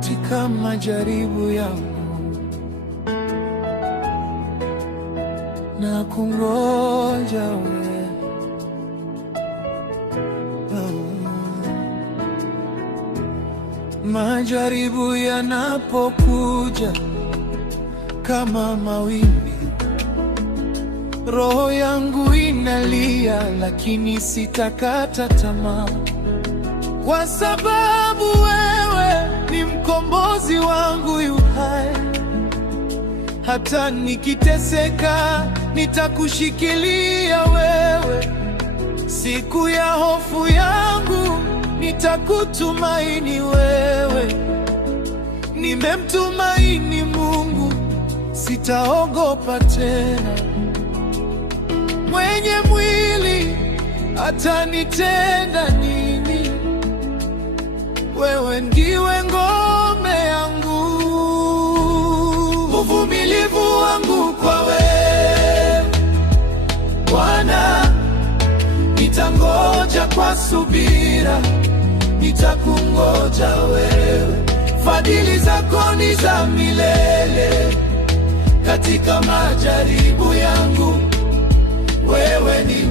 katika majaribu yangu, na kungoja wewe. Majaribu yanapokuja kama mawimbi, roho yangu inalia, lakini sitakata tamaa, kwa sababu wewe ni mkombozi wangu yu hai. Hata nikiteseka, nitakushikilia wewe. Siku ya hofu yangu, nitakutumaini wewe. Nimemtumaini Mungu, sitaogopa tena. Mwenye mwili atanitenda nini? Wewe ndiwe ngome yangu, uvumilivu wangu kwa wewe Bwana. Nitangoja kwa subira, nitakungoja wewe. Fadhili zako ni za milele, katika majaribu yangu wewe ni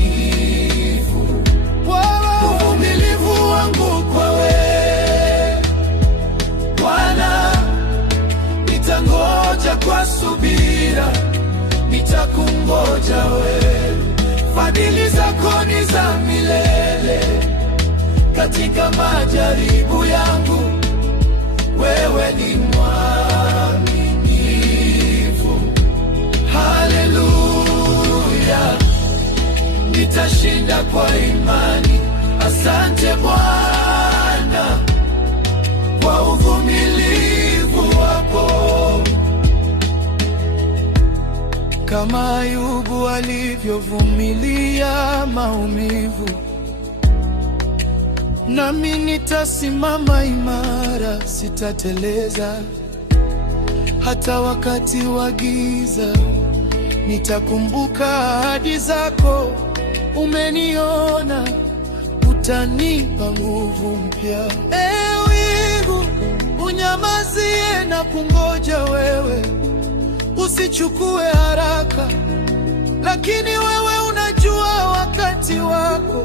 mwaminifu. Uvumilivu wangu kwa wewe Bwana, nitangoja kwa subira, nitakungoja wewe. Fadhili zako ni za milele, katika majaribu yangu wewe ni mwaminifu. Haleluya, nitashinda kwa imani. Asante Bwana kwa uvumilivu wako. Kama Ayubu alivyovumilia maumivu, nami nitasimama imara, sitateleza. Hata wakati wa giza, nitakumbuka ahadi zako. Umeniona, utanipa nguvu mpya. Wingu unyamazie na kungoja wewe. Usichukue haraka, lakini wewe unajua wakati wako.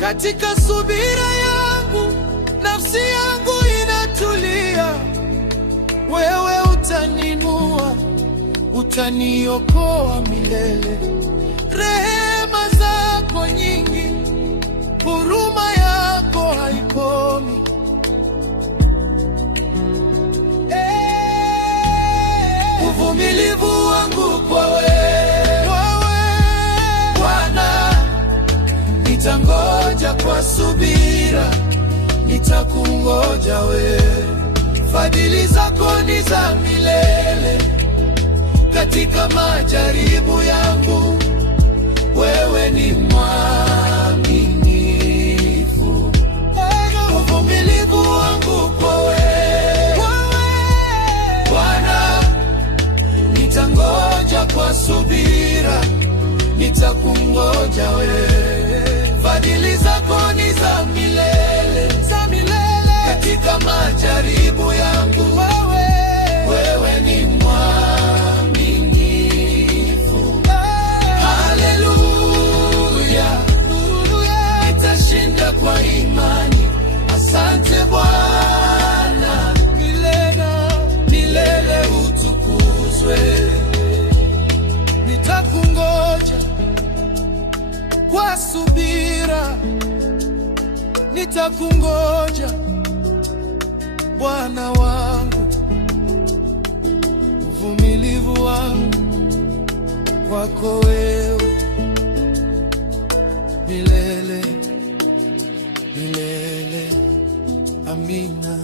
Katika subira yangu, nafsi yangu inatulia. Wewe utaninua, utaniokoa milele. Rehema zako nyingi, huruma yako haikomi. Uvumilivu wangu kwa wewe Bwana, nitangoja kwa subira, nitakungoja wewe. Fadhili zako ni za milele, katika majaribu yangu wewe ni mwaminifu. Uvumilivu wangu kwa wewe Bwana, nitangoja kwa subira, nitakungoja wewe. Fadhili zako ni za milele, katika majaribu yangu wewe ni mwaminifu. Haleluya, nitashinda kwa imani. Asante Bwana, milele utukuzwe. Nitakungoja kwa subira, nitakungoja Bwana wangu. Uvumilivu wangu kwako wewe, milele milele. Amina.